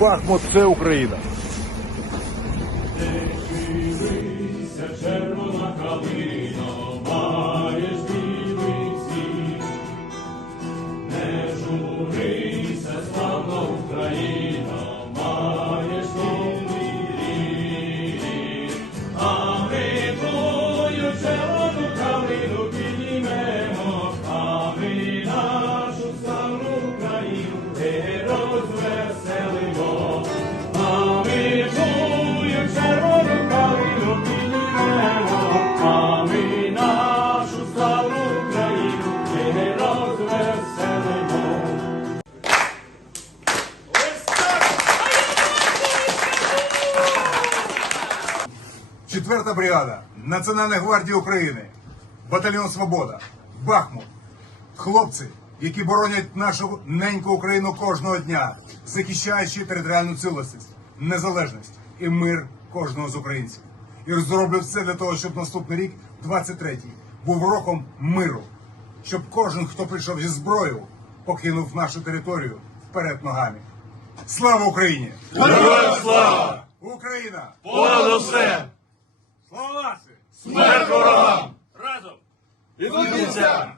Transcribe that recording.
Бахмут це Україна. червона калина, маєш білий. Не журися, славна Україна, маєш рід. А ми твою червону калину піднімемо, а ми нашу славну Україну 4 бригада Національної гвардії України, батальйон Свобода, Бахмут, хлопці, які боронять нашу неньку Україну кожного дня, захищаючи територіальну цілісність, незалежність і мир кожного з українців. І зроблять все для того, щоб наступний рік, 23-й, був роком миру, щоб кожен, хто прийшов зі зброєю, покинув нашу територію вперед ногами. Слава Україні! Героям слава! Україна! Понад усе! Смерть ворогам! Разом! Від кінця!